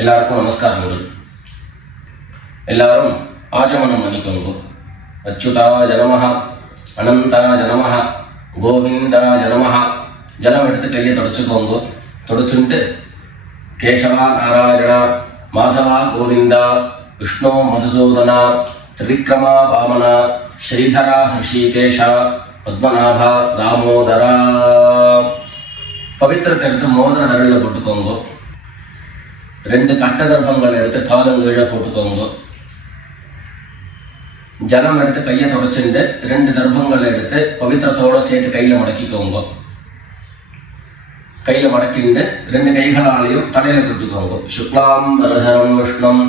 எல்லாருக்கும் நமஸ்காரங்கள். எல்லாரும் ஆச்சமனம் பண்ணிக்கோங்க. அச்சுதாய நமஹ, அனந்தாய நமஹ, கோவிந்தாய நமஹ. ஜலம் எடுத்து கையை தொடச்சுக்கோங்க. தொடச்சுட்டு கேசவா நாராயணா, மாதவா கோவிந்தா, விஷ்ணு மதுசூதனா, திரிவிக்ரமா வாமனா, ஸ்ரீதரா ஹிருஷிகேஷா, பத்மநாபா தாமோதரா. பவித்திரத்தை எடுத்து மோதிர விரலில் போட்டுக்கோங்க. 2 கட்ட கர்ப்பங்கள் எடுத்து காலங்கீழ போட்டுக்கோங்க. ஜலம் எடுத்து கையை தொடச்சுட்டு 2 கர்ப்பங்கள் எடுத்து பவித்திரத்தோட சேர்த்து கையில மடக்கிக்கோங்க. கையில மடக்கிண்டு 2 கைகளாலையும் தலையில கொடுத்துக்கோங்க. சுக்லாம் வரதரம் விஷ்ணம்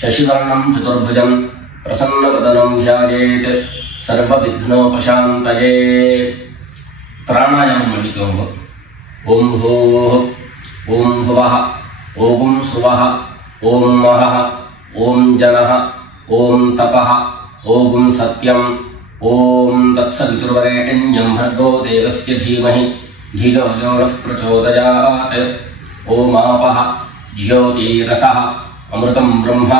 சசிவர்ணம் சதுர்புஜம் பிரசன்னவதனம் தியாயேத் சர்வ விக்னோபசாந்தயே. பிராணாயாமம் பண்ணிக்கோங்க. ஓம் ஹோஹ், ஓம் ஹுவஹ, ஓம் சுவஹ, ஓம் மஹஹ, ஓம் ஜனஹ, ஓம் தபஹ, ஓம் சத்யம், ஓம் தத்சவிதுர்வரேண்யம் भर्गो देवस्य धीमहि धियो यो नः प्रचोदयात्. ஓம் ஆபஹ ஜ்யோதிரஸஹ அமிர்தம் பிரம்ம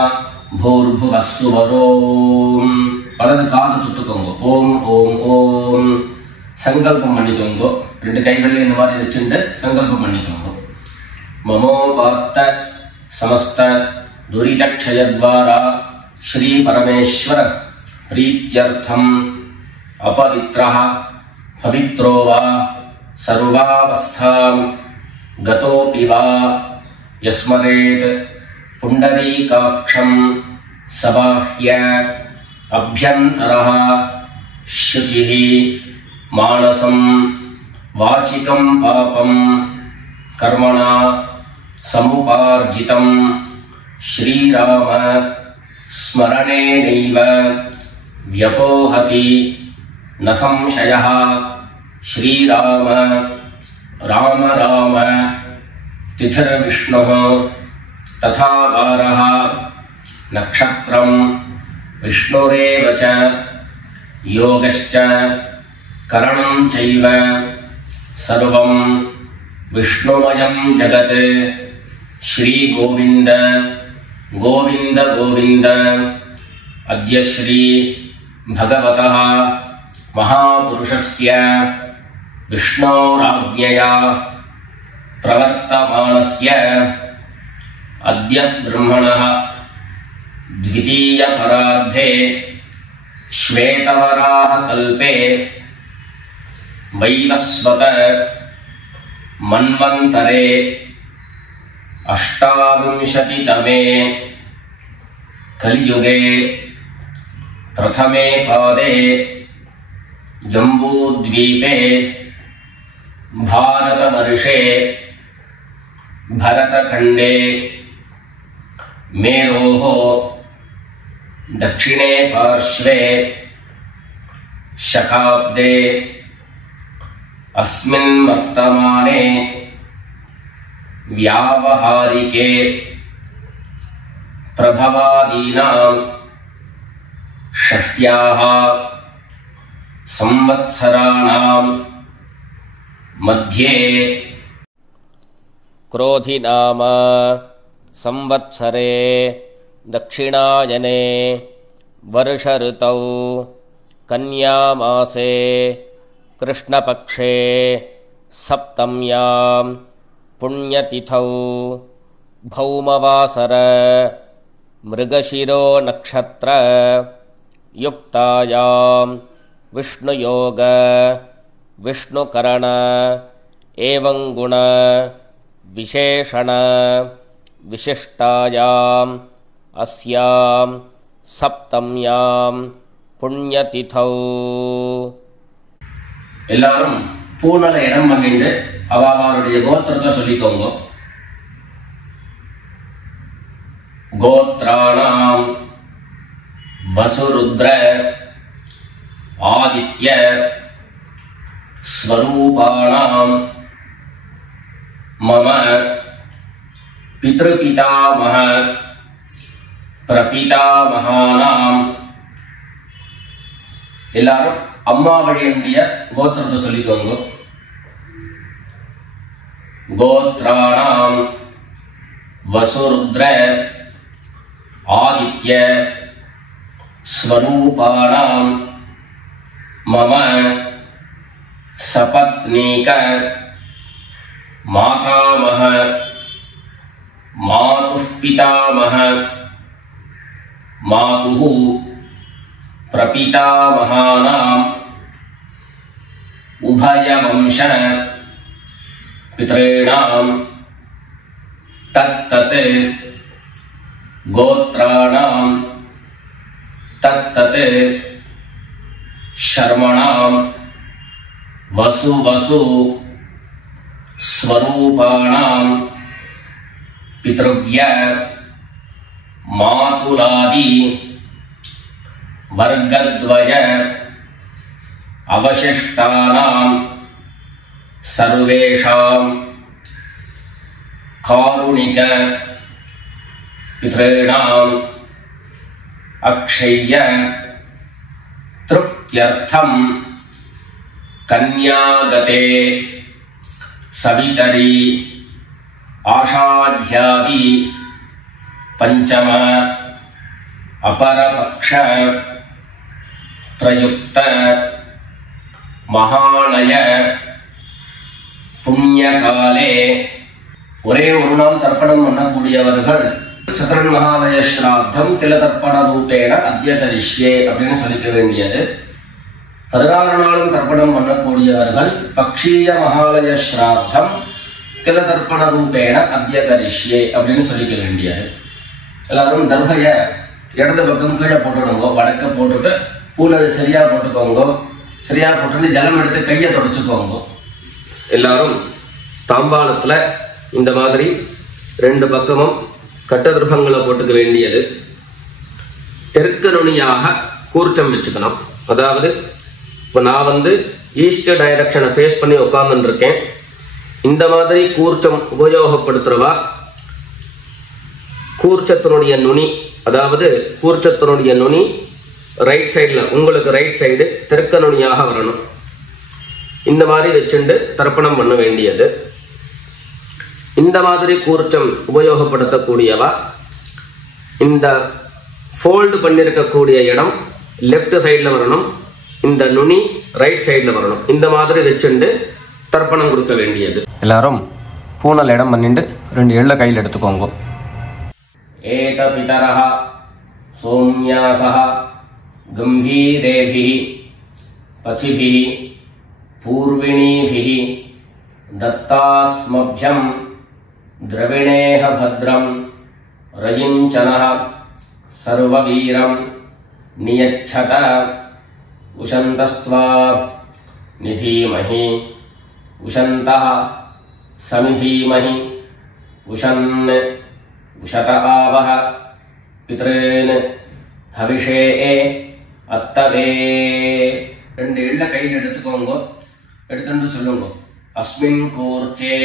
பூர்புவः சுவரோம். வலது காது தொட்டுக்கோங்க. ஓம் ஓம் ஓம். சங்கல்பம் பண்ணிக்கோங்க. 2 கைகளையும் இந்த மாதிரி வச்சுட்டு சங்கல்பம் பண்ணிக்கோங்க. மமோபாத்த சமஸ்த துரிதக்ஷயத்வாரா ஸ்ரீ பரமேஸ்வர பிரீத்யர்த்தம் அபவித்ரஹ பவித்ரோ வா சர்வாவஸ்தாம் கதோபி வா யஸ்மரேத் புண்டரீகாக்ஷம் சபாஹ்ய அப்யந்தரஹ சுசிஹி மானசம் வாசிகம் பாபம் கர்மணா சமுபார்ஜிதம் ஸ்ரீராம ஸ்மரணேனைவ வ்யபோஹதி ந சம்சயः. ஸ்ரீராம ராம ராம திதிர்விஷ்ணுः ததா வாரः நக்ஷத்ரம் விஷ்ணுரேவ ச யோகஸ்ச கரணம் சைவ சர்வம் விஷ்ணுமயம் ஜகத். ஸ்ரீ கோவிந்த கோவிந்த கோவிந்த. அத்ய ஸ்ரீ பகவதः மகாபுருஷஸ்ய விஷ்ணோராஜ்ஞயா பிரவர்த்தமானஸ்ய அத்ய பிரம்மணः த்விதீய பரார்த்தே ஸ்வேதவராஹ கல்பே வைவஸ்வத மன்வந்தரே அஷ்டாவிம்சதிதமே கலியுகே பிரதமே பாதே ஜம்பூத்வீபே பாரதவர்ஷே பரதகண்டே மேரோः தட்சிணே பார்ஷ்வே சகாப்தே अस्मिन् वर्तमाने व्यावहारिके प्रभवादीनां षष्ट्याः संवत्सराणां मध्ये क्रोधिनाम संवत्सरे दक्षिणायने वर्षऋतौ कन्यामासे कृष्णपक्षे सप्तम्यां पुण्यतिथौ भौमवासर मृगशिरो नक्षत्र युक्तायां विष्णुयोग विष्णुकरण एवं गुण विशेषण विशिष्टायाम् अस्यां सप्तम्यां पुण्यतिथौ. எல்லாரும் பூனல இடம் பண்ணிட்டு அவருடைய கோத்திரத்தை சொல்லிக்கோங்க. கோத்ராணாம் வசுருத்ர ஆதித்ய ஸ்வரூபாணாம் மம பித்ருபிதாமஹ பிரபிதாமஹானாம். எல்லாரும் அம்மா வழியுடைய கோத்திரத்தை சொல்லிக்கோங்க. கோத்ராணாம் वसुरुद्र आदित्य स्वरूपाणां मम सपत्नीक मातामह मातुः पितामह मातुः प्रपितामहानाम् उभयवंश पितॄणां तत्तत् गोत्राणां तत्तत् शर्मणां वसु स्वरूपाणां पितृव्य मातुलादि वर्गद्वय अवशिष्टानां सर्वेषां कारुणिक पितॄणाम् अक्षय्य तृप्त्यर्थं कन्यागते सवितरी आषाढ्यादि पंचम अपरपक्ष प्रयुक्त महालय पुण्यकाले ஒரே ஒரு நாள் தர்ப்பணம் பண்ணக்கூடியவர்கள் சத்ரன் மகாலய ஸ்ராத்தம் தில தர்ப்பண ரூபேண அத்ய கரிஷ்யே அப்படின்னு சொல்லிக்க வேண்டியது. 16 நாளும் தர்ப்பணம் பண்ணக்கூடியவர்கள் பக்ஷீய மகாலய ஸ்ராத்தம் தில தர்ப்பண ரூபேண அத்ய கரிஷ்யே அப்படின்னு சொல்லிக்க வேண்டியது. எல்லாரும் தர்பைய இடது பக்கம் கீழே போட்டுடுங்க, வடக்க போட்டுட்டு பூனை சரியா போட்டுக்கோங்க. சரியா போட்டு ஜலம் எடுத்து கையை தொடச்சுக்கோங்க. எல்லாரும் தாம்பாளத்துல இந்த மாதிரி 2 பக்கமும் கட்டதிர்பங்களை போட்டுக்க வேண்டியது. தெற்கு நுனியாக கூர்ச்சம் வச்சுக்கணும். அதாவது இப்போ நான் ஈஸ்ட் டைரக்ஷனை ஃபேஸ் பண்ணி உட்கார்ந்துட்டு இருக்கேன். இந்த மாதிரி கூர்ச்சம் உபயோகப்படுத்துறவா கூர்ச்சத்தினுடைய நுனி, அதாவது கூர்ச்சத்தினுடைய நுனி ரைட் சைடில், உங்களுக்கு ரைட் சைடு தெற்கு நுனியாக வரணும். இந்த மாதிரி வச்சுண்டு தர்ப்பணம் பண்ண வேண்டியது. இந்த மாதிரி கூர்ச்சம் உபயோகப்படுத்தக்கூடியவா இந்த ஃபோல்டு பண்ணியிருக்கக்கூடிய இடம் லெஃப்ட் சைடில் வரணும், இந்த நுனி ரைட் சைடில் வரணும். இந்த மாதிரி வச்சுண்டு தர்ப்பணம் கொடுக்க வேண்டியது. எல்லாரும் பூனல் இடம் பண்ணிட்டு 2 எள்ள கையில் எடுத்துக்கோங்க. ஏத பிதரஹ சோம்யாசஹ கம்பீரேபிஹி பதிபிஹி பூர்விணீபிஹி दत्तास्मभ्यं द्रविणेह भद्रं रयिञ्चनः सर्ववीरं नियच्छत उशन्तस्त्वा निधीमहि उशन्तः समिधीमहि उशन् उशत आवह पितॄन् हविषे अत्तवे. 2 எள்ள கையில் எடுத்துக்கோங்க. எடுத்துட்டு சொல்லுங்க. अस्मिन् कूर्चे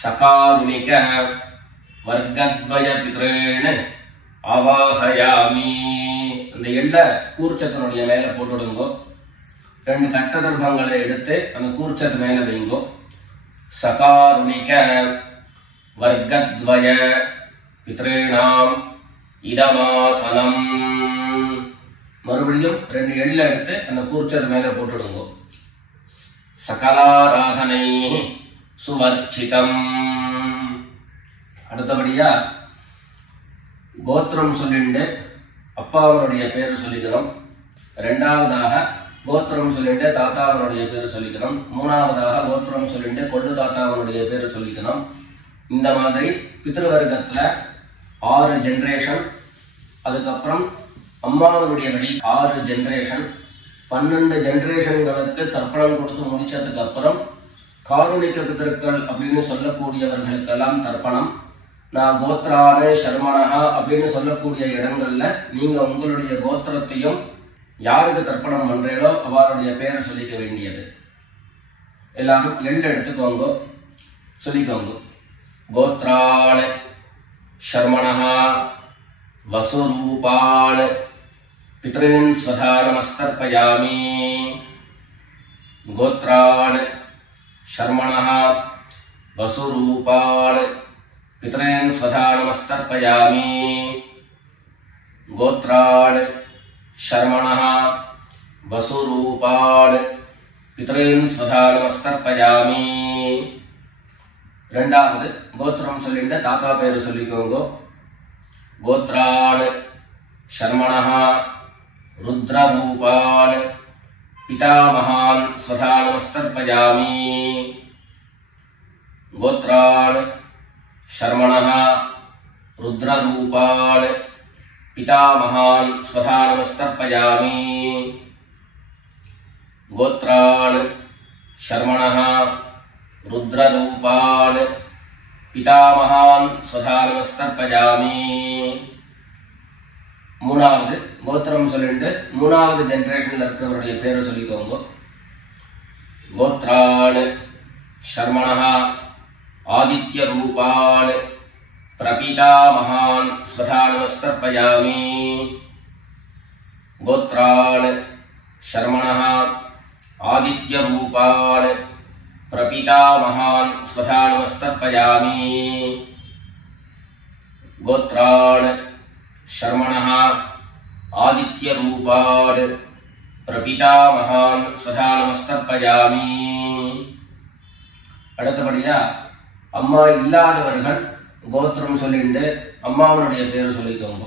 सकारुणिक वर्गद्वय पितॄन् आवाहयामि. அந்த எள்ள கூர்ச்சத்தினுடைய மேல போட்டுடுங்க. 2 கட்டதர்பங்களை எடுத்து அந்த கூர்ச்சத்து மேல வைங்க. சகாருணிக வர்கத்வய பித்ருணாம் இதமாசனம். மறுபடியும் 2 எள்ள எடுத்து அந்த கூர்ச்சத்து மேல போட்டுடுங்க. சகலாராதனை சுவர்ச்சிதம். அடுத்தபடியா கோத்திரம் சொல்லிண்டு அப்பாவனுடைய பேரு சொல்லிக்கணும். 2வதாக கோத்திரம் சொல்லிட்டு தாத்தாவனுடைய பேரு சொல்லிக்கணும். 3வதாக கோத்திரம் சொல்லிட்டு கொள்ளு தாத்தாவனுடைய பேரு சொல்லிக்கணும். இந்த மாதிரி பித்ருவர்க்கத்துல 6 ஜெனரேஷன், அதுக்கப்புறம் அம்மாவனுடைய வழி 6 ஜெனரேஷன், 12 ஜெனரேஷன்களுக்கு தர்ப்பணம் கொடுத்து முடிச்சதுக்கு அப்புறம் காருணிக பிதர்கள் அப்படின்னு சொல்லக்கூடியவர்களுக்கெல்லாம் தர்ப்பணம். நான் கோத்ரான சர்மனஹா அப்படின்னு சொல்லக்கூடிய இடங்கள்ல நீங்க உங்களுடைய கோத்திரத்தையும் யாருக்கு தர்ப்பணம் பண்றீங்களோ அவருடைய பேரை சொல்லிக்க வேண்டியது. எல்லாரும் எள்ளு எடுத்துக்கோங்க, சொல்லிக்கோங்க. கோத்ரான शर्मणः वसुरूपान् पितॄन् स्वधा नमस्तर्पयामि। गोत्रान् शर्मणः वसुरूपान् पितॄन् स्वधा नमस्तर्पयामि गोत्रान् शर्मणः वसुरूपान् पितॄन् स्वधा नमस्तर्पयामि ரெண்டாவது கோத்திரம் சொல்லிட்டு தாத்தா பேரு சொல்லிக்கோங்க கோத்ரான் शर्मणः रुद्ररूपान् पितामहान् स्वधा नमस्तर्पयामि गोत्रान् शर्मणः रुद्ररूपान् पितामहान् स्वधा नमस्तर्पयामि गोत्रान् शर्मणः रुद्ररूपान् पितामहान् स्वधा नमस्तर्पयामि மூணாவது கோத்திரம் சொல்லிட்டு மூணாவது ஜெனரேஷன்ல இருக்கிறவருடைய பேரை சொல்லிக்கோங்க கோத்ரான் शर्मणः आदित्य रूपान् प्रपितामहान् स्वधा नमस्तर्पयामि गोत्रान् शर्मणः आदित्य रूपान् प्रपितामहान् स्वधा नमस्तर्पयामि गोत्रान् शर्मणः आदित्य रूपान् प्रपितामहान् स्वधा नमस्तर्पयामि அடுத்தபடியா அம்மா இல்லாதவர்கள் கோத்திரம் சொல்லிட்டு அம்மாவுடைய பேர் சொல்லிக்கோங்க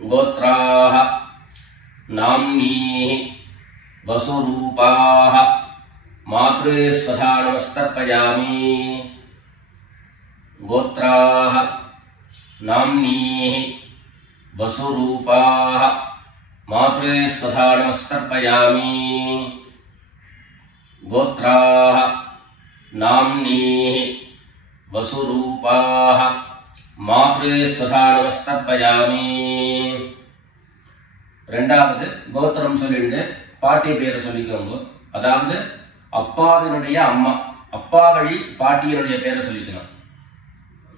கோத்ராஹ நாம்னீஹி வசுரூபாஹ மாத்ரே ஸ்வதா நமஸ்தர்ப்பயாமி கோத்ராஹ नाम्नीहि वसुरूपाः मात्रे स्वधा नमस्तर्पयामि गोत्राः नाम्नीहि वसुरूपाः मात्रे स्वधा नमस्तर्पयामि ரெண்டாவது கோத்திரம் சொல்லிட்டு பாட்டி பேரை சொல்லிக்கோங்க அதாவது அப்பாவினுடைய அம்மா அப்பா வழி பாட்டியினுடைய பேரை சொல்லிக்கணும்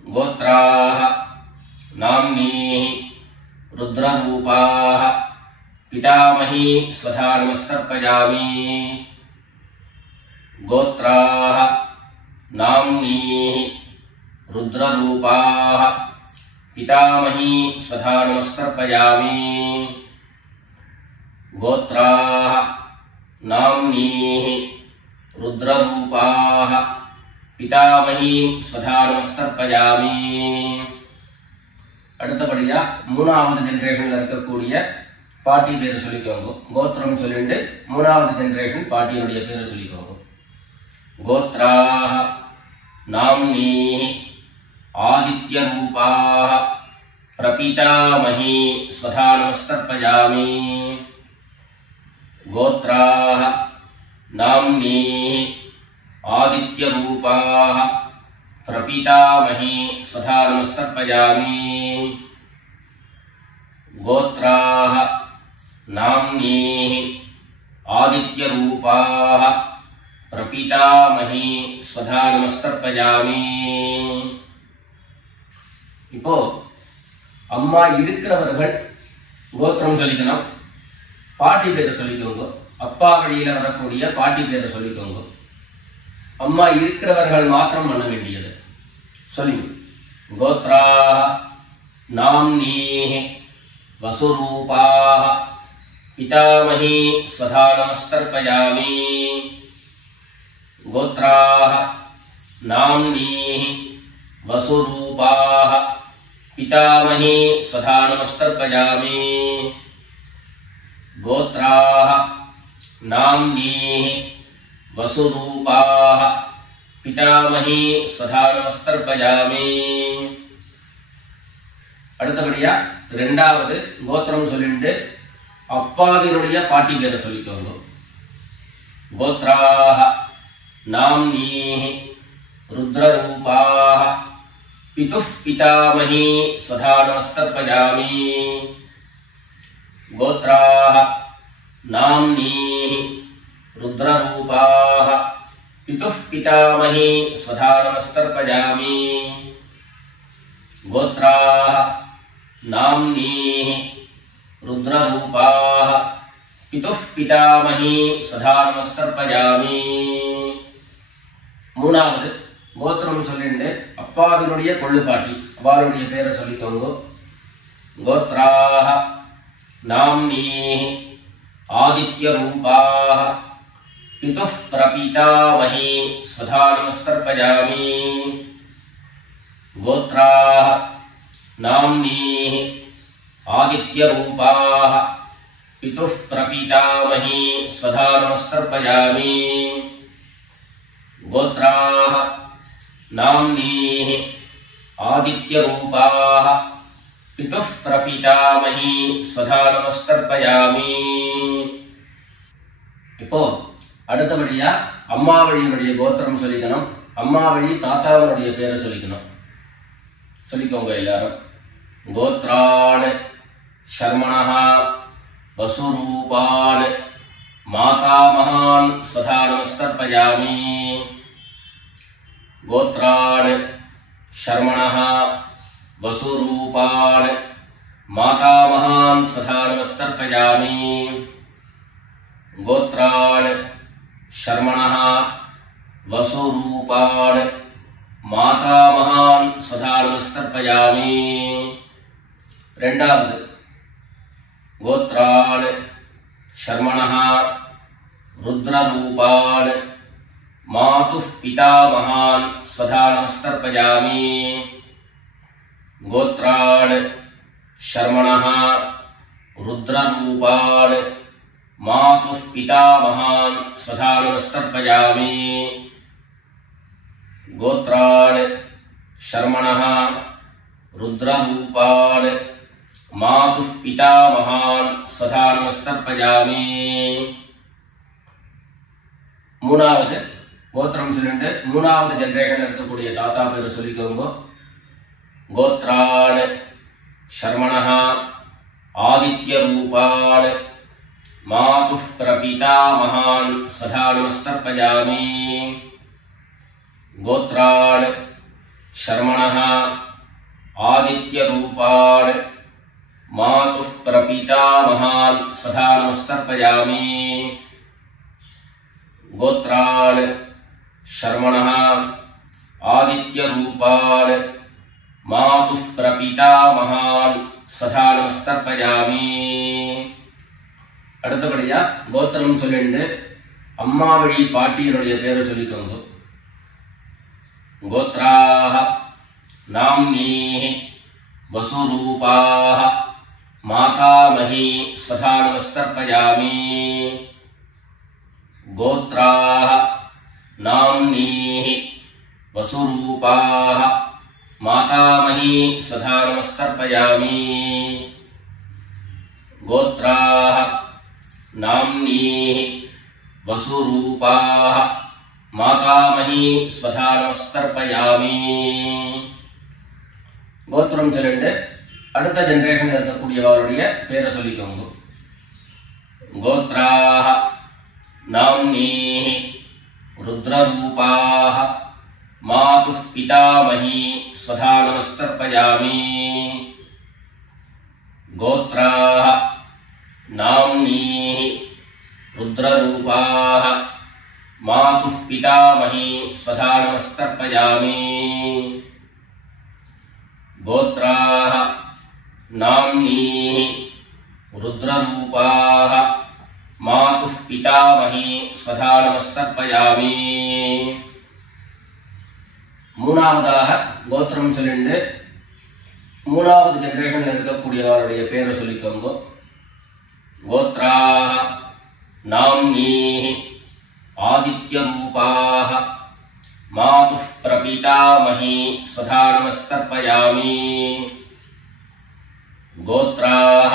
கோத்ராஹ नाम्नीः रुद्ररूपाः पितामही स्वधा नमस्तर्पयामि गोत्राः नाम्नीः रुद्ररूपाः पितामही स्वधा नमस्तर्पयामि गोत्राः नाम्नीः रुद्ररूपाः पितामही स्वधा नमस्तर्पयामि அடுத்தபடியா மூணாவது ஜெனரேஷன்ல இருக்கக்கூடிய பாட்டி பேரை சொல்லிக்கோங்க கோத்திரம் சொல்லிட்டு மூணாவது ஜெனரேஷன் பாட்டியுடைய பேரை சொல்லிக்கோங்க கோத்ராஹ நாம்னீஹி ஆதித்ய ரூபாஹ பிரபிதாமஹி ஸ்வதா நமஸ்தர்ப்பயாமி கோத்ராஹ நாம்னீஹி ஆதித்ய ரூபாஹ प्रपितामही स्वधा नमस्तर्पयामि गोत्राः नाम्नीः आदित्य रूपाः प्रपितामही स्वधा नमस्तर्पयामि இப்போ அம்மா இருக்கிறவர்கள் கோத்திரம் சொல்லிக்கணும் பாட்டி பேரை சொல்லிக்கோங்க அப்பா வழியில வரக்கூடிய பாட்டி பேரை சொல்லிக்கோங்க அம்மா இருக்கிறவர்கள் மாத்திரம் பண்ண வேண்டியது சொல்லுங்க கோத்ராஹ நாம்னீஹி வசுரூபாஹ பிதாமஹி ஸ்வதா நமஸ்தர்ப்பயாமி கோத்ராஹ நாம்னீஹி வசுரூபாஹ பிதாமஹி ஸ்வதா நமஸ்தர்ப்பயாமி கோத்ராஹ நாம்னீஹி वसुरूपाः पितामही स्वधा नमस्तर्पयामि அடுத்தபடியா இரண்டாவது கோத்திரம் சொல்லிட்டு அப்பாவினுடைய பாட்டி பேரை சொல்லிக்கோங்க கோத்ராஹ நாம்னீஹி रुद्ररूपाः पितुः पितामही स्वधा नमस्तर्पयामि गोत्राः नाम्नीः रुद्ररूपाः पितुः पितामही स्वधा नमस्तर्पयामि गोत्राः नाम्नीः रुद्ररूपाः पितुः पितामही स्वधा नमस्तर्पयामि மூணாவது கோத்திரம் சொல்லிட்டு அப்பாவினுடைய கொள்ளுப்பாட்டி அவளுடைய பேரை சொல்லிக்கோங்க. கோத்ராஹ நாம்னீஹி ஆதித்ய ரூபாஹ பிதுः பிரபீதாமஹி ஸ்வதா நமஸ்தர்ப்பயாமி. கோத்ராஹ நாம்னீஹி ஆதித்ய ரூபாஹ பிதுः பிரபீதாமஹி ஸ்வதா நமஸ்தர்ப்பயாமி. கோத்ராஹ நாம்னீஹி ஆதித்ய ரூபாஹ பிதுः பிரபீதாமஹி ஸ்வதா நமஸ்தர்ப்பயாமி. இப்போ அடுத்தபடியா அம்மா வழியினுடைய கோத்திரம் சொல்லிக்கணும். அம்மா வழி தாத்தாவனுடைய பேரை சொல்லிக்கணும். சொல்லிக்கோங்க எல்லாரும். கோத்ரான் சர்மணஹ வசுரூபான் மாதாமகான் ஸ்வதா நமஸ்தர்ப்பயாமி. கோத்ரான் சர்மணஹ வசுரூபான் மாதாமகான் ஸ்வதா நமஸ்தர்ப்பயாமி. கோத்ரான் சர்மணஹ வசுரூபான் மாதாமகான் ஸ்வதா நமஸ்தர்ப்பயாமி. ரெண்டாவது கோத்ரான் சர்மணஹ ருத்ரரூபான் மாதுः பிதாமகான் ஸ்வதா நமஸ்தர்ப்பயாமி. கோத்ரான் சர்மணஹ ருத்ரரூபான் மாதுः பிதாமகான் ஸ்வதா நமஸ்தர்ப்பயாமி. கோத்ரான் சர்மணஹ ருத்ரரூபான் மாதுः பிதாமகான் ஸ்வதா நமஸ்தர்ப்பயாமி. மூணாவது கோத்திரம் சொல்லிட்டு மூணாவது ஜெனரேஷன் இருக்கக்கூடிய தாத்தா பேரை சொல்லிக்கோங்க. கோத்ரான் சர்மணஹ ஆதித்ய ரூபான் மாதுः பிரபீதாமகான் ஸ்வதா நமஸ்தர்ப்பயாமி. கோத்ரான் சர்மணஹ ஆதித்ய ரூபான் மாதுः பிரபீதாமகான் ஸ்வதா நமஸ்தர்ப்பயாமி. கோத்ரான் சர்மணஹ ஆதித்ய ரூபான் மாதுः பிரபீதாமகான் ஸ்வதா நமஸ்தர்ப்பயாமி. அடுத்தபடியா கோத்திரம் சொல்லிட்டு அம்மா வழி பாட்டியனுடைய பேரை சொல்லிக்கோங்க. கோத்ராஹ நாம்னீஹி வசுரூபாஹ மாதாமஹி ஸ்வதா நமஸ்தர்ப்பயாமி. கோத்ராஹ நாம்னீஹி வசுரூபாஹ மாதாமஹி ஸ்வதா நமஸ்தர்ப்பயாமி. கோத்ராஹ நாம்னீஹி வசுரூபாஹ மாதாமஹி ஸ்வதா நமஸ்தர்ப்பயாமி. கோத்திரம் சொல்லிட்டு அடுத்த ஜெனரேஷன் இருக்கக்கூடியவருடைய பேரை சொல்லிக்கோங்க. கோத்ராஹ நாம்னீஹி ருத்ரரூபாஹ மாதுः பிதாமஹி ஸ்வதா நமஸ்தர்ப்பயாமி. கோத்ராஹ நாம்னீஹி ருத்ரரூபாஹ மாதுः பிதாமஹி ஸ்வதா நமஸ்தர்ப்பயாமி. கோத்ராஹ நாம்னீஹி ருத்ரரூபாஹ மாதுः பிதாமஹி ஸ்வதா நமஸ்தர்ப்பயாமி. மூணாவதாக கோத்திரம் சொல்லிட்டு மூணாவது ஜெனரேஷன்ல இருக்கக்கூடியவருடைய பேரை சொல்லிக்கோங்க. கோத்ராஹ நாம்னீஹி ஆதித்ய ரூபாஹ மாதுः பிரபீதாமஹி ஸ்வதா நமஸ்தர்ப்பயாமி. கோத்ராஹ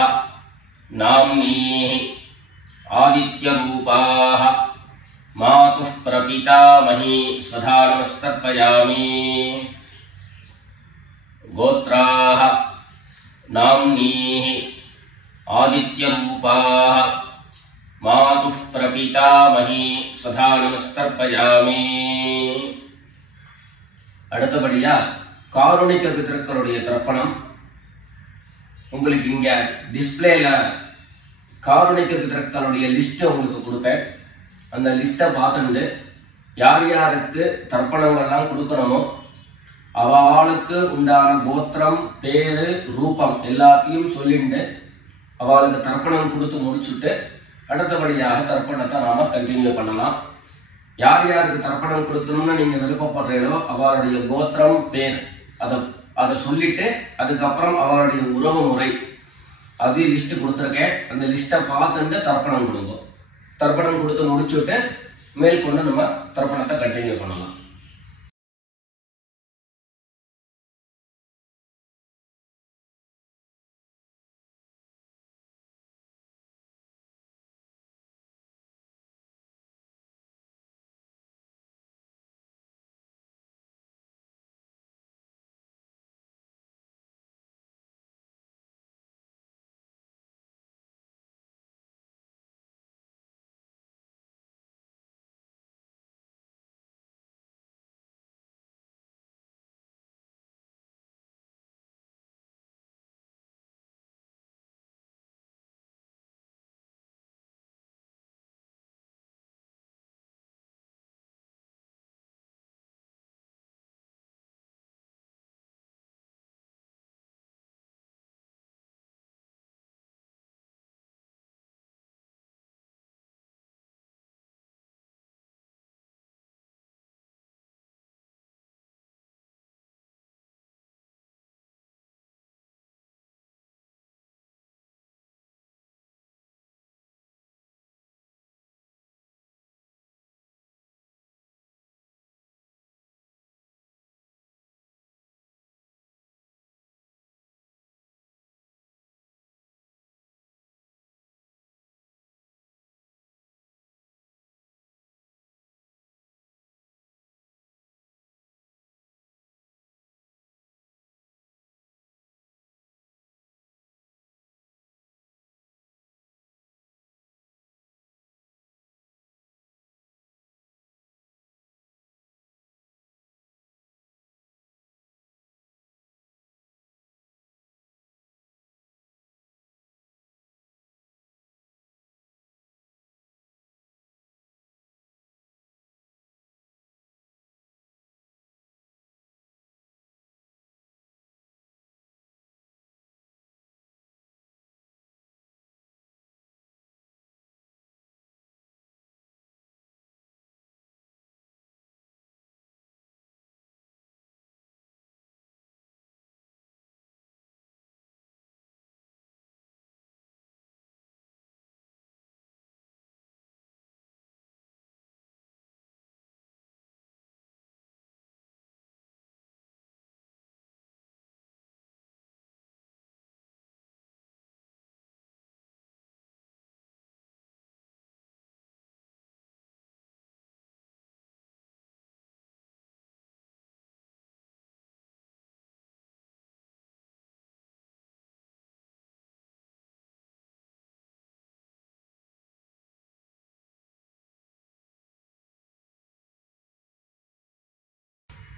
நாம்னீஹி ஆதித்ய ரூபாஹ மாதுः பிரபீதாமஹி ஸ்வதா நமஸ்தர்ப்பயாமி. கோத்ராஹ நாம்னீஹி ஆதித்ய ரூபாஹ மாதுः பிரபீதாமஹி ஸ்வதா நமஸ்தர்ப்பயாமி. அடுத்தபடியா காருணிக பித்ருக்களுடைய தர்ப்பணம். உங்களுக்கு இங்க டிஸ்பிளேல காருணிக பித்ருக்களுடைய லிஸ்ட் உங்களுக்கு கொடுப்பேன். அந்த லிஸ்ட்டை பார்த்துட்டு யார் யாருக்கு தர்ப்பணங்கள்லாம் கொடுக்கணுமோ அவளுக்கு உண்டான கோத்திரம், பேரு, ரூபம் எல்லாத்தையும் சொல்லிட்டு அவளுக்கு தர்ப்பணம் கொடுத்து முடிச்சுட்டு அடுத்தபடியாக தர்ப்பணத்தை நாம கண்டினியூ பண்ணலாம். யார் யாருக்கு தர்ப்பணம் கொடுக்கணும்னு நீங்க விருப்பப்படுறீங்களோ அவளுடைய கோத்திரம், பேர் அதை சொல்லிட்டு அதுக்கப்புறம் அவளுடைய உறவு முறை அது லிஸ்ட் கொடுத்துருக்கேன். அந்த லிஸ்ட்டை பார்த்துட்டு தர்ப்பணம் கொடுங்க. தர்ப்பணம் கொடுத்து முடிச்சுட்டு மேற்கொண்டு நம்ம தர்ப்பணத்தை கண்டினியூ பண்ணலாம்.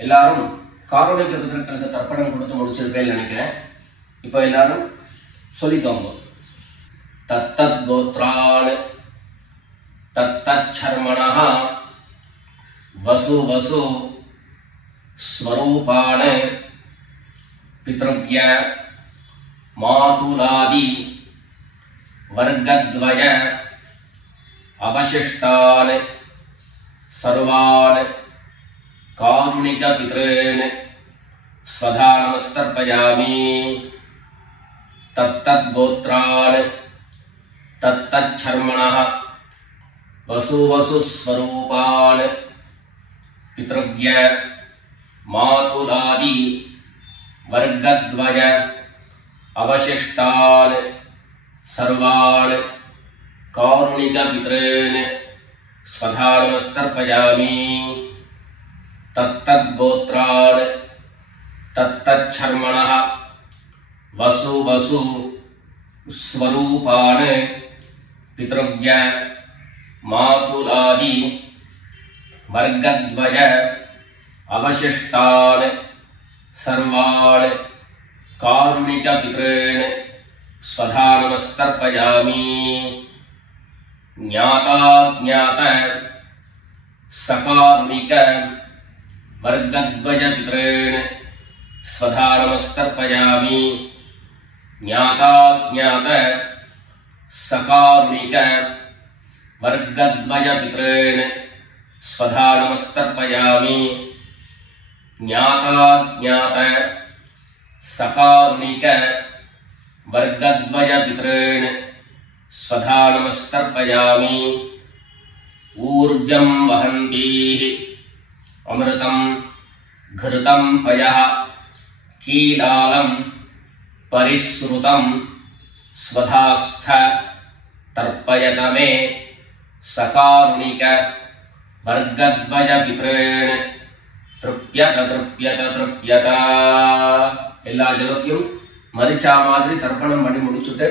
எல்லாரும் காரோணிக்க பிதர்களுக்கு தர்ப்பணம் கொடுத்து முடிச்சிருப்பேன்னு நினைக்கிறேன். இப்போ எல்லாரும் சொல்லிக்கோங்க. தத்தத் கோத்ரான் தத்தத் சர்மணஹ வசு வசு ஸ்வரூபான் பித்ருவ்ய மாதுலாதி வர்க்கத்வய அவசிஷ்டான் சர்வான் காருணிக பித்ரேன் ஸ்வதா நமஸ்தர்ப்பயாமி. தத்தத் கோத்ரான் தத்தத் சர்மணஹ வசு வசு ஸ்வரூபான் பித்ருவ்ய மாதுலாதி வர்க்கத்வய அவசிஷ்டான் சர்வான் காருணிக பித்ரேன் ஸ்வதா நமஸ்தர்ப்பயாமி. தத்தத் கோத்ரான் தத்தத் சர்மணஹ வசு வசு ஸ்வரூபான் பித்ருவ்ய மாதுலாதி வர்க்கத்வய அவசிஷ்டான் சர்வான் காருணிக பித்ரேன் ஸ்வதா நமஸ்தர்ப்பயாமி. ஞாதா ஞாத सकारुणिक वर्गद्वय पितॄन् स्वधा नमस्तर्पयामि ज्ञाताज्ञात सकारुणिक वर्गद्वय पितॄन् स्वधा नमस्तर्पयामि ज्ञाताज्ञात सकारुणिक वर्गद्वय पितॄन् स्वधा नमस्तर्पयामि ऊर्जं वहन्तीः अमृतं घृतं पयः कीलालं परिसृतं स्वधास्थ तर्पयत मे सकारुणिक वर्गद्वय पितॄन् तृप्यत तृप्यत तृप्यत எல்லா ஜலத்தையும் மரிச்சா மாதிரி தர்ப்பணம் பண்ணி முடிச்சுட்டு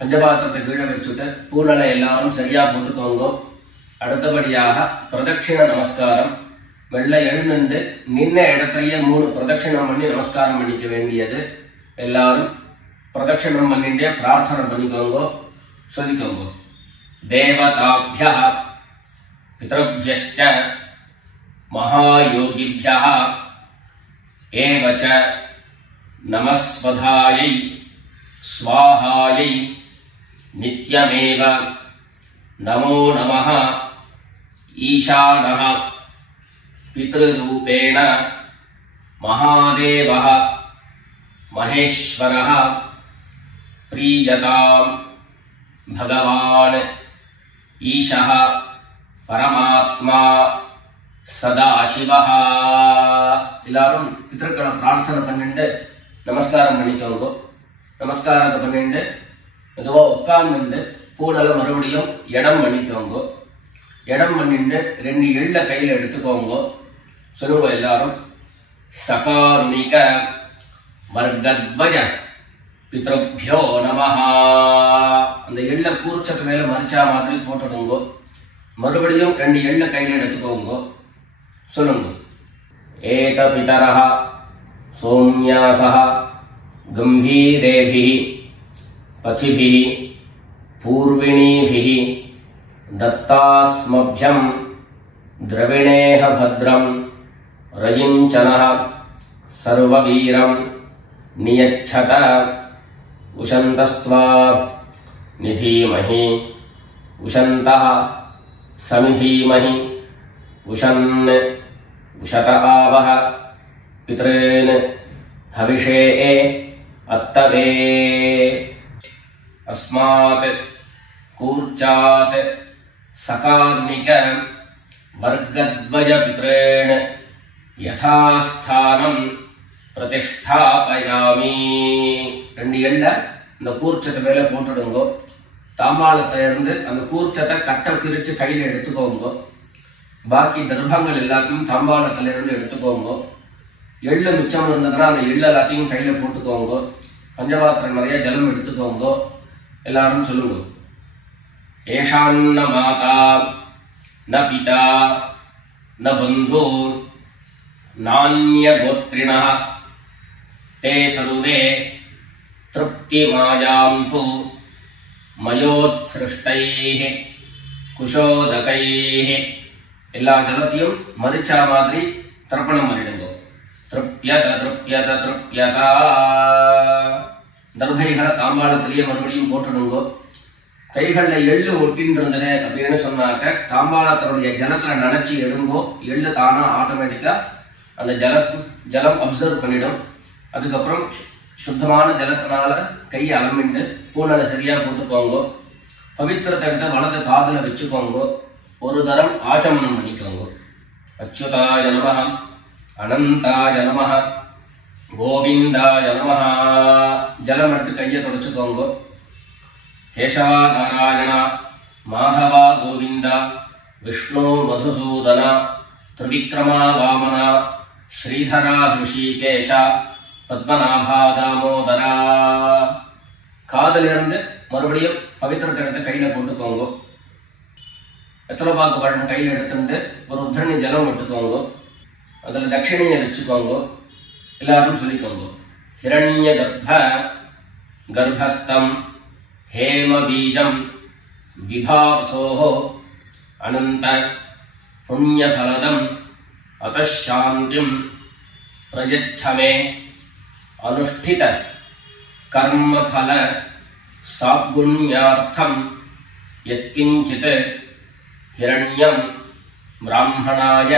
பஞ்சபாத்திரத்தை கீழே வச்சுட்டு பூனலை எல்லாரும் சரியா போட்டுக்கோங்க. அடுத்தபடியாக பிரதட்சிண நமஸ்காரம். வெள்ளை எழுந்துண்டு நின்ன இடத்தையே 3 பிரதட்சிணம் பண்ணி நமஸ்காரம் பண்ணிக்க வேண்டியது. எல்லாரும் பிரதட்சிணம் பண்ணிட்டே பிரார்த்தனை பண்ணிக்கோங்க, சொல்லிக்கோங்க. தேவதாப்யः பித்ருभ्यश्च महायोगिभ्यः एव च नमस्वधायै स्वाहायै नित्यमेव नमो नमः ईशानः पितृरूपेण महादेवः महेश्वरः प्रीयतां भगवान् ईशः परमात्मा சதாசிவஹ. எல்லாரும் பித்ருக்களை பிரார்த்தனை பண்ணிட்டு நமஸ்காரம் பண்ணிக்கோங்க. நமஸ்காரத்தை பண்ணிட்டு எதுவோ உட்கார்ந்துட்டு பூடலை மறுபடியும் இடம் பண்ணிக்கோங்க. இடம் பண்ணிட்டு 2 எள்ள கையில் எடுத்துக்கோங்க. சொல்லுங்க எல்லாரும். சகாருணிக வர்கத்வய பித்ருभ्यो நமஹ. அந்த எள்ள கூர்ச்சத்து மேல மரிச்சா மாதிரி போட்டுடுங்க. மறுபடியும் 2 எள்ள கையில் எடுத்துக்கோங்க. சொல்லுங்க. ஏத பிதரஹ சோம்யாசஹ கம்பீரேபிஹி பதிபிஹி பூர்விணீபிஹி தத்தாஸ்மப்யம் திரவிணேஹ பத்ரம் ரயிஞ்சனஹ சர்வவீரம் நியச்சத உஷந்தஸ்த்வா நிதீமஹி உஷந்தஹ சமிதீமஹி உஷன் உஷத ஆவஹ பித்ரேன் ஹவிஷே அத்தவே. அஸ்மாத் கூர்ச்சாத் சகாருணிக வர்கத்வய பித்ரேன் யதாஸ்தானம் பிரதிஷ்டாபயாமி. 2 எள்ள இந்த கூர்ச்சத்தை மேல போட்டுடுங்க. தாம்பாளத்தை இருந்து அந்த கூர்ச்சத்தை கட்ட பிரிச்சு கையில எடுத்துக்கோங்க. பாக்கி தர்ப்பங்கள் எல்லாத்தையும் தாம்பாளத்துல இருந்து எடுத்துக்கோங்க. எள்ளு மிச்சம் இருந்ததுன்னா அந்த எள்ளு எல்லாத்தையும் கையில போட்டுக்கோங்க. பஞ்சபாத்திரம் நிறைய ஜலம் எடுத்துக்கோங்க. எல்லாரும் சொல்லுங்க. ஏஷான்ன மாதா ந பிதா ந பந்து நான்ய கோத்ரிணः தே சர்வே திருப்திமாயாம் து மயோத்ஸ்ருஷ்டைः குஷோதகைः. எல்லா ஜலத்தையும் மரிச்சா மாதிரி தர்ப்பணம் பண்ணிடுங்க. திருப்யத திருப்யத திருப்யதா. தர்பைகளை தாம்பாளத்திலேயே மறுபடியும் போட்டுடுங்க. கைகளில் எள்ளு ஒட்டின்னு இருந்தது அப்படின்னு சொன்னாக்க தாம்பாளத்தினுடைய ஜலத்துல நினைச்சு எடுங்கோ. எள்ளு தானா ஆட்டோமேட்டிக்கா அந்த ஜலம் அப்சர்வ் பண்ணிடும். அதுக்கப்புறம் சுத்தமான ஜலத்தினால கையை அலம்பிண்டு பூனலை சரியா போட்டுக்கோங்க. பவித்திரத்தை கிட்ட வலது காதுல வச்சுக்கோங்க. ஒரு தரம் ஆச்சமனம் பண்ணிக்கோங்க. அச்சுதாய நமஹ அனந்தாய நமஹ கோவிந்தாய நமஹ. ஜலம் எடுத்து கையை தொடச்சுக்கோங்க. கேசவா நாராயண மாதவா கோவிந்தா விஷ்ணு மதுசூதன திரிவிக்ரமா வாமனா ஸ்ரீதரா ஹிருஷிகேஷ பத்மநாபா தாமோதரா. காதிலிருந்து மறுபடியும் பவித்திரத்தை எடுத்து கையில போட்டுக்கோங்க. வெத்தலைப்பாக்கு பழம் கையில் எடுத்துட்டு ஒரு உத்தரணி ஜலம் எடுத்துக்கோங்க. அதில் தட்சிணையை வச்சுக்கோங்க. எல்லாரும் சொல்லிக்கோங்க. ஹிரண்ய கர்ப்பஸ்தம் हेम बीजं विभावसोः अनंत புண்ணியபலதம் அதசாந்திம் பிரயச்சமே அனுஷ்டித கர்மபல சாத்குண்யார்த்தம் யத்கிஞ்சித் ஹிரண்யம் பிராமணாய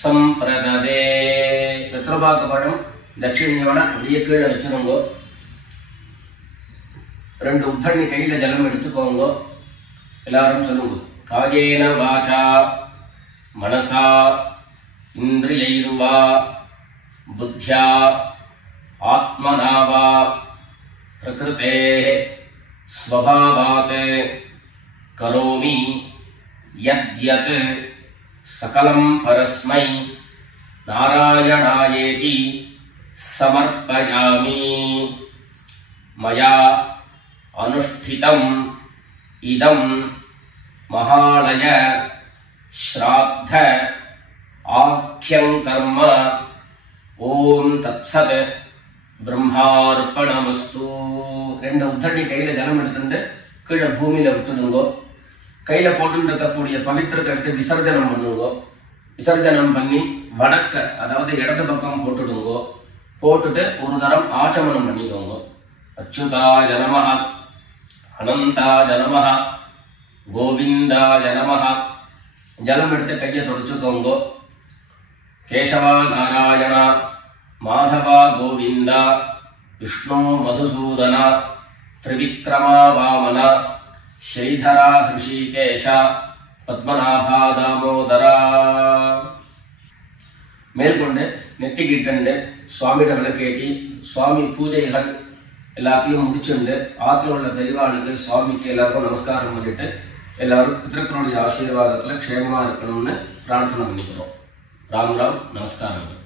சம்பிரததே. வெத்தலபாக்கு பழம் தட்சிணியோட அப்படியே கீழே வச்சிருங்க. 2 உத்தண்ணி கையில ஜலம் எடுத்துக்கோங்க. எல்லாரும் சொல்லுங்க. காயேன வாசா மனசா இந்திரியைர்வா புத்தியா ஆத்மனாவா பிரகிருதேஹ ஸ்வபாவாத் கரோமி யத்யத் சகலம் பரஸ்மை நாராயணாயேதி சமர்ப்பயாமி. மயா அனுஷ்டிதம் இதம் மகாலய ஸ்ராத்த ஆக்யம் கர்ம. ஓம் தத்சத் பிரம்மார்ப்பணமஸ்து. 2 உத்தண்ணி கையில ஜலம் எடுத்துட்டு கீழே பூமியில விட்டுடுங்கோ. கையில போட்டு இருக்கக்கூடிய பவித்திரத்தை எடுத்து விசர்ஜனம் பண்ணுங்க. விசர்ஜனம் பண்ணி வடக்க அதாவது இடது பக்கம் போட்டுடுங்கோ. போட்டுட்டு ஒரு தரம் ஆச்சமனம் பண்ணிக்கோங்க. அச்சுதாய நமஹ அனந்தாய நமஹ கோவிந்தாய நமஹ. ஜலம் எடுத்து கையை தொடச்சுக்கோங்க. கேசவா நாராயண மாதவா கோவிந்தா விஷ்ணு மதுசூதன திரிவிக்ரமா வாமன ஸ்ரீதரா ஹிருஷிகேஷ பத்மநாபா தாமோதரா. மேற்கொண்டு நெத்திக்கிட்டு சுவாமியிட விளக்கேற்றி சுவாமி பூஜைகள் எல்லாத்தையும் முடிச்சுண்டு ஆற்றுல உள்ள பெரியவாளுக்கு சுவாமிக்கு எல்லாருக்கும் நமஸ்காரம் பண்ணிட்டு எல்லாரும் பிதர்களுடைய ஆசீர்வாதத்தில் க்ஷேமமாக இருக்கணும்னு பிரார்த்தனை பண்ணிக்கிறோம். ராம் ராம். நமஸ்காரங்கள்.